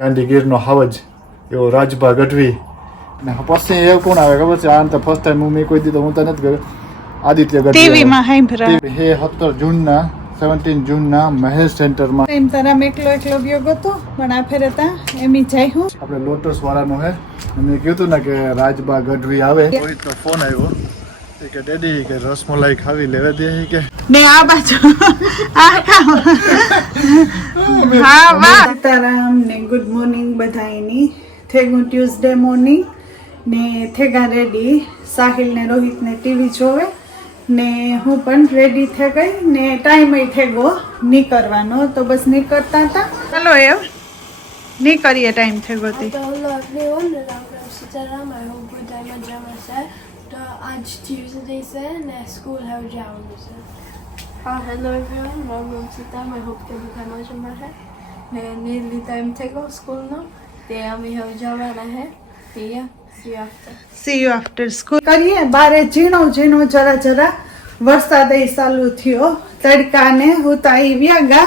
ગાંધીગીરનો હાવજ એવો રાજભા ગઢવી ને પછી એવું કોણ આવે ખબર છે? આ તો ફર્સ્ટ ટાઈમ હું મેં કોઈ દીધો હું તો નથી ગયો. આદિત્ય ગઢવી ટીવીમાં હાંભળ્યા હે 17 જૂનના મહેશ સેન્ટરમાં એમ તારા એકલો ગયો ગતો પણ આ ફેરે તા એમી જાય હું આપણે લોટસ વાળાનું હે. મેં કીધું ને કે રાજભા ગઢવી આવે તો ફોન આવ્યો કે ડેડી કે રસમલાઈ ખાવી લેવા દે કે ને આ બાજુ આ ખાવ હા વાહ સીતારામ ને ગુડ મોર્નિંગ બધાયની થેગું ટ્યુઝડે મોર્નિંગ ને થેગા રેડી સાહિલ ને રોહિત ને ટીવી જોવે ને હું પણ રેડી થઈ ગઈ ને ટાઈમ થેગો નીકળવાનો તો બસ નીકળતા હતા. ચલો એવ નીકળીએ ટાઈમ થેગો થી સીતારામ આઈ હોપ બધા મજામાં છે. તો આજ ટ્યુઝડે છે ને સ્કૂલ હવે જવાનું છે. હેલો એવરીવન, મારું નામ સીતારામ. આઈ હોપ કે બધા મજામાં છે ને નીરલી ટાઈમ થઈ ગયો સ્કૂલનો તે અમે હવે જવાના છે. સી યુ આફ્ટર સ્કૂલ કરીએ. બારે ઝીણો જરા વરસાદ ચાલુ થયો તડકાને ઉતાઈ વ્યાગા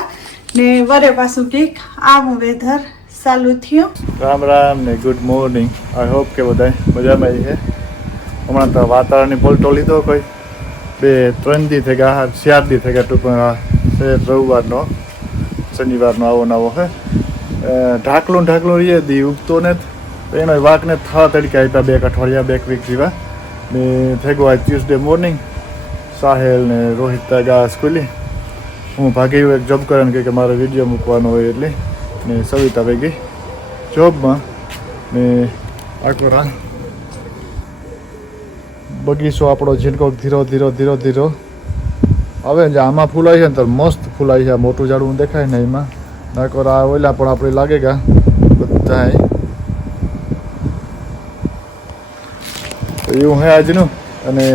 ને વરે પાછું કઈક આવું વેધર ચાલુ થયું. રામ રામ ને ગુડ મોર્નિંગ. આઈ હોપ કે બધા મજામાં છે. હમણાં તો વાતાવરણની પલટો લીધો કોઈ 2-3 દી થઈ ગયા 4 દી થઈ ગયા ટૂંકમાં છે. રવિવારનો શનિવારનો આવો નવો હે ઢાકલું રહીએ દી ઉગતો ને એનો વાક ને થા તડકે આપ્યા 2 અઠવાડિયા 2 વીક જેવા ને થઈ ગયો આજ ટ્યુઝડે મોર્નિંગ. સાહેલ ને રોહિત ગયા સ્કૂલે. હું ભાગી એક જોબ કરે ને કે મારે વિડીયો મૂકવાનો હોય એટલે ને સવિતા વહી ગઈ જોબમાં ને આખો બગીચો આપણો ઝીણકો ધીરો હવે જે આમાં ફૂલાય છે ને તો મસ્ત ફૂલાય છે. મોટું ઝાડવું દેખાય ને એમાં નાકોર આ ઓલા પણ આપણે લાગે કે બધા એવું હે આજનું. અને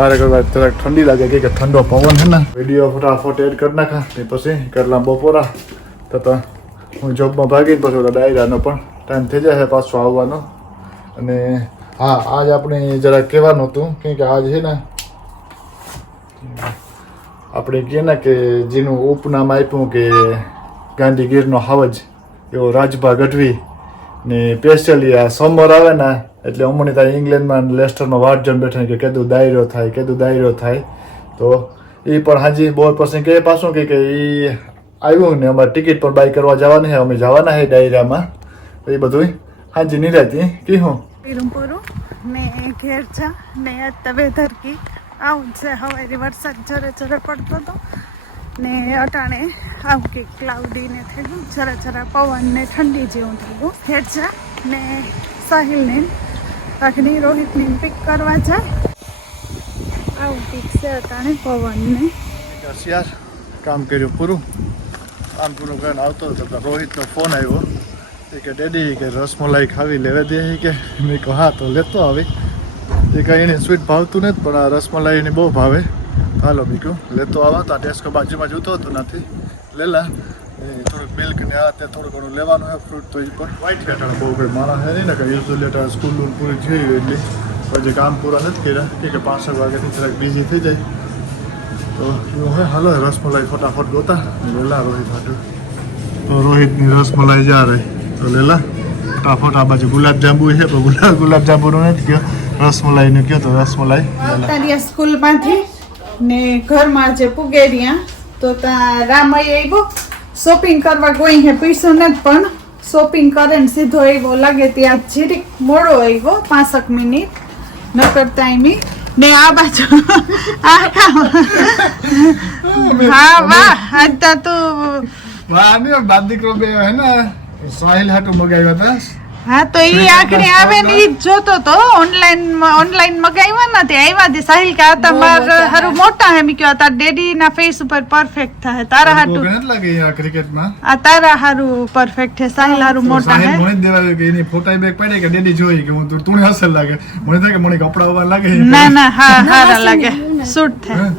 બહાર કરવા જરાક ઠંડી લાગે કે ઠંડો પવન છે ને. વિડીયો ફટાફટ એડ કરી નાખા ને પછી કરલા બપોરા તો હું જોબમાં ભાગીને પછી ડાયરાનો પણ ટાઈમ થઈ જાય પાછો આવવાનો. અને હા આજ આપણે જરાક કહેવાનું હતું કેમ કે આજ છે ને આપણે કહે ને કે જેનું ઉપનામ આપ્યું કે ગાંધીગીરનો હાવજ એવો રાજભા ગઢવી ને સ્પેશિયલી આ સમર આવે ને એટલે અમની ત્યાં ઇંગ્લેન્ડમાં લેસ્ટરમાં વાટ જણ બેઠા કે કેદું દાયરો થાય તો એ પણ હાજી બોર પછી કે પાછું કે એ આવ્યું ને અમારે ટિકિટ પણ બાય કરવા જવાની છે. અમે જવાના છે ડાયરામાં તો એ બધું હાજી નિરાતી કીધું પિરુંપુરું ને ઘેર છે ને વેધર કી આવું છે. હવારે વરસાદ જરે પડતો હતો ને અટાણે આવું કંઈક ક્લાઉડી ને થઈ ગયું જરા પવન ને ઠંડી જેવું થઈ ગયું. ઘેર છે ને સાહિલને અગ્નિ રોહિતને પિક કરવા જાય આવું કંઈક છે અટાણે પવન ને કામ કર્યું પૂરું કરીને આવતો હતો રોહિતનો ફોન આવ્યો કે ડેડી કે રસમલાઈ ખાવી લેવા દે કે મેં કહું હા તો લેતો આવે. એ કાંઈ એને સ્વીટ ભાવતું નથી પણ આ રસમલાઈ એને બહુ ભાવે. હાલો બીજું લેતો આવા તો આ ટેસ્કો બાજુમાં જોતો હતો નથી લેલા થોડુંક મિલ્ક ને આ ત્યાં થોડું ઘણું લેવાનું હોય ફ્રૂટ તો એ પણ વાઇટ બેઠા બહુ કંઈ મારા હે નહીં ને કે યુઝલી સ્કૂલ પૂરી થઈ ગઈ એટલે પછી કામ પૂરા નથી કર્યા કે 5 વાગ્યાથી થોડાક બિઝી થઈ જાય તો એવું હોય. હાલો રસમલાઈ ફટાફટ ગોતા લેલા રોહિત હાટું તો રોહિતની રસમલાઈ જા રહી તો લેલા ફટાફટ. આ બાજુ ગુલાબજાંબુ છે પણ ગુલાબજાંબુનું નથી કયો રસમલાઈનું કયો તો રસમલાઈ તારી સ્કૂલમાંથી ને ઘરમાં જે પુગેરિયા તો ત્યાં રામય આવ્યો શોપિંગ કરવા ગઈ હે પૈસો નથી પણ શોપિંગ કરે ને સીધો આવ્યો લાગે ત્યાં જીરીક મોડો આવ્યો 5 મિનિટ ન કરતા એમી ને આ બાજુ આ ખાવ હા વાહ આજ તું વાહ ને બાદ દીકરો બે હે ને સાહિલ હાટુ મગાવ્યા હતા. હા તો એ આખરે આવે ને ઈ જોતો તો ઓનલાઈન મગાવ્યા ને તે આવ્યા દે સાહિલ કે આ તમાર હારું મોટા હે મી કયો તાર ડેડી ના ફેસ ઉપર પરફેક્ટ થાય તારા હાટુ કેને લાગે આ ક્રિકેટમાં આ તારા હારું પરફેક્ટ હે સાહિલ હારું મોટા હે. સાહિલ મને દેવા કે એની ફોટા બેક પડે કે ડેડી જોઈ કે હું તું હસલ લાગે મને થાય કે મને કપડા ઉવા લાગે ના હા હારા લાગે સૂટ થાય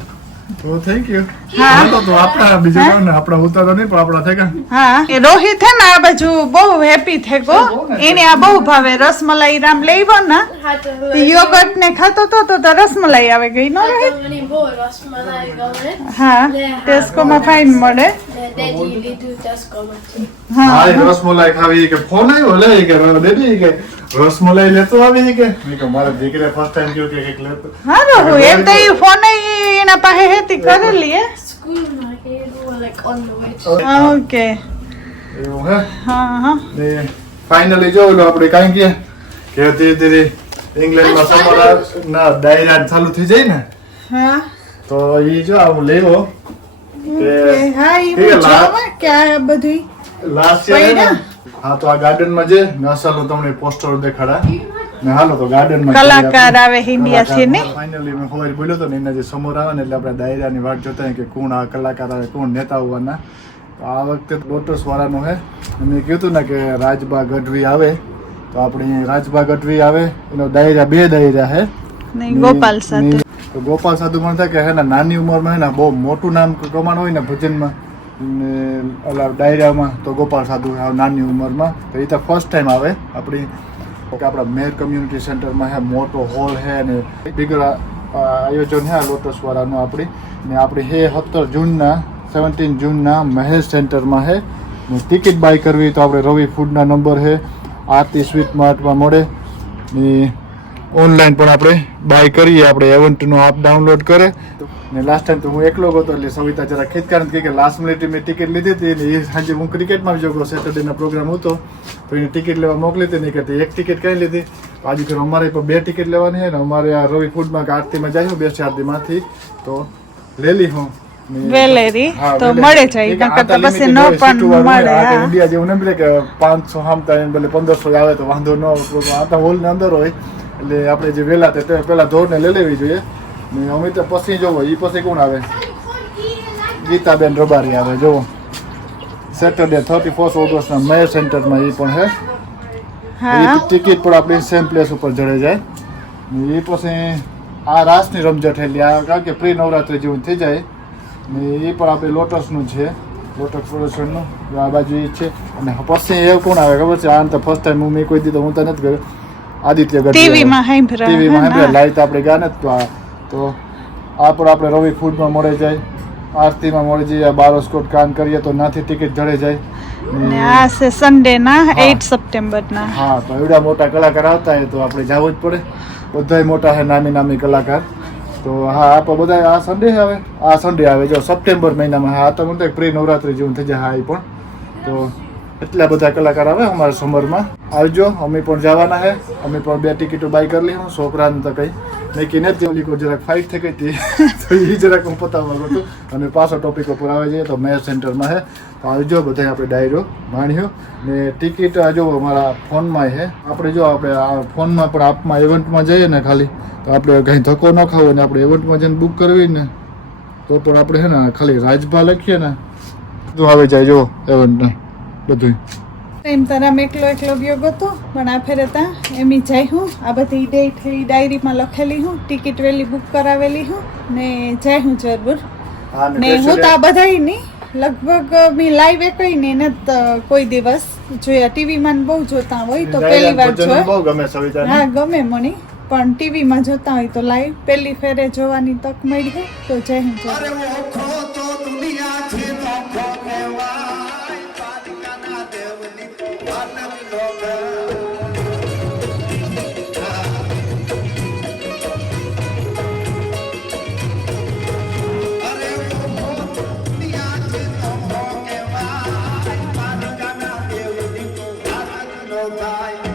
તો થેન્ક યુ. હા. તો આપણા બીજું કોણ ને આપણા ઉતા તો નહીં પણ આપણા થઈ ગયા. હા એ રોહિત હે ને આ બાજુ બહુ હેપી થઈ ગયો. એને આ બહુ ભાવે રસમલાઈ રામ લેવો ને Had to યોગર્ટ ને ખાતો તો રસમલાઈ આવે ગઈ નો Rohit. really more Rosmalai going. હા ટેસ્કો માં ફાઇન મળે. They usually do Tesco too. હા એ રસમલાઈ ખાવી કે ફોન આવ્યો લે કે બેબી કે રસમલાઈ લેતો આવી કે મેં કે મારા દીકરે ફર્સ્ટ ટાઈમ કીધું કે એક લેતો. હા રોહુ એમ તો ઈ ફોન એના પાસે હેતી કરેલી હે. School market were like on the way to okay એવું હે હા ને ફાઇનલી જો ઓલો આપણે કાંઈ કે ધીરે ધીરે ઇંગ્લેન્ડમાં સમર ના ડાયરા ચાલુ થઈ જાય ને હા તો ઈ જો હું લેવો ઓકે હા ઈ કે હું જોવા કે આ બધું લાસ્ટ યર ને હા તો આ ગાર્ડન માં જે નસલો તમને પોસ્ટર દેખાડા ને હાલો તો ગાર્ડન માં કલાકાર આવે ઇન્ડિયા થી ને ફાઇનલી મેં ખબર બોલ્યો તો ને એના જે સમોર આવે ને એટલે આપણે ડાયરાની વાટ જોતા હોય કે કોણ આ કલાકાર આવે કોણ નેતા હોવાના તો આ વખતે લોટસ વાળાનું હે મેં કીધું ને કે રાજબા ગઢવી આવે તો આપણે રાજબા ગઢવી આવે એનો ડાયરા 2 ડાયરા હે નહીં ગોપાલ સાથે તો ગોપાલ સાધુ પણ થાય કે હે ને નાની ઉંમરમાં હે ને બહુ મોટું નામ કમાણ હોય ને ભજનમાં ને ઓલા ડાયરામાં તો ગોપાલ સાધુ નાની ઉંમરમાં તો એ તો ફર્સ્ટ ટાઈમ આવે આપણી કે આપણા મેર કમ્યુનિટી સેન્ટરમાં હે મોટો હોલ હે ને બિગર આયોજન હે લોટસ વાળાનું આપણી ને આપણી હે 17 જૂનના મહેશ સેન્ટરમાં હે ને ટિકિટ બાય કરવી તો આપણે રવિ ફૂડના નંબર હે આરતી સ્વીટ માર્ટમાં મળે ને ઓનલાઈન પણ આપણે બાય કરીએ આપણે એવન્ટનો આપ ડાઉનલોડ કરે ને લાસ્ટ ટાઈમ તો હું એકલો ગયો એટલે સવિતા જરા ખેતકારન કે લાસ્ટ મિનિટ મેં ટિકિટ લીધી હતી ને એ સાંજે હું ક્રિકેટમાં જો ગયો સેટરડેના પ્રોગ્રામ હતો તો એને ટિકિટ લેવા મોકલી હતી નહીં કરતી એક ટિકિટ કઈ લીધી આજે ફેર અમારે પણ 2 ટિકિટ લેવાની છે ને અમારે આ રવિ ફૂડમાં કે આરતીમાં જાય 2 આરતીમાંથી તો લઈ લી હું વેલેરી તો મળે જાય નકર તો પછી નો પણ મળે ઇન્ડિયા જેવું ને કે 500 હામતા એને ભલે 1500 આવે તો વાંધો ન આવે આ તો હોલ ની અંદર હોય એટલે આપણે જે વેલા તે પેલા ધોરને લઈ લેવી જોઈએ ને અમે તો પછી જોવો ઈ પછી કોણ આવે ગીતાબેન રબારી આવે જોવો સેટરડે 31 ઓગસ્ટના મેયર સેન્ટરમાં ઈ પણ હે હા ટિકિટ પણ આપણી સેમ પ્લેસ ઉપર જડે જાય ને એ પછી આ રાસની રમઝટ એટલે આ કારણ કે પ્રી નવરાત્રી જેવું થઈ જાય ને એ પણ આપણે લોટસનું છે લોટસ પ્રોડક્શનનું આ બાજુ એ છે અને પછી એ કોણ આવે ખબર છે આ તો ફર્સ્ટ ટાઈમ હું મેં કોઈ દીધો હું તો નથી ગયો આદિત્ય ગઢવી ટીવીમાં હાંભળ્યા લાઈટ આપણે ગાને તો આ પણ આપણે રવિ ફૂડમાં મળે જાય આરતીમાં મળી જાય બારોસ્કોટ કામ કરીએ તો નાથી ટિકિટ જડે જાય ને આ છે સન્ડે ના 8 સપ્ટેમ્બર ના હા તો એવડા મોટા કલાકાર આવતા હોય તો આપણે જવું જ પડે બધાય મોટા છે નામી કલાકાર તો હા આપણે બધા આ સન્ડે આવે આ સન્ડે આવે જો સપ્ટેમ્બર મહિનામાં હા તો મને પ્રી નવરાત્રી જેવું થઈ જાય હા એ પણ તો એટલા બધા કલાકાર આવે અમારા સમરમાં આવજો અમે પણ જવાના છે અમે પણ 2 ટિકિટો બાય કરી લઈશું છોકરાને તો કંઈ નક્કી નથી ઓલી કોઈ જરાક ફાઇટ થઈ ગઈ હતી તો એ જરાક હું પતાવવાનું હતું અને પાછો ટોપિક ઉપર આવે છે તો મેયર સેન્ટરમાં છે તો આવજો બધા આપણે ડાયરો માણ્યો ને ટિકિટ જો અમારા ફોનમાં છે આપણે જો આપણે આ ફોનમાં પણ આપમાં ઇવેન્ટમાં જઈએ ને ખાલી તો આપણે કંઈ ધક્કો ન ખાવો ને આપણે ઇવેન્ટમાં જઈને બુક કરવી ને તો પણ આપણે છે ને ખાલી રાજભા લખીએ ને બધું આવી જાય જો ઇવેન્ટને બધું એમ તારા એકલો ગયો ગતો પણ આ ફેરે તા એમ જાય હું આ બધી ડેટ ડાયરીમાં લખેલી હું ટિકિટ વેલી બુક કરાવેલી હું ને જાય હું જરૂર ને હું તો આ બધાય નહીં લગભગ મેં લાઈવ કઈ ને નથી કોઈ દિવસ જોયા ટીવીમાં બહુ જોતા હોય તો પહેલી વાર જોયા બહુ ગમે સવિતા હા ગમે મને પણ ટીવીમાં જોતા હોય તો લાઈવ પહેલી ફેરે જોવાની તક મળી તો જય હું Bye.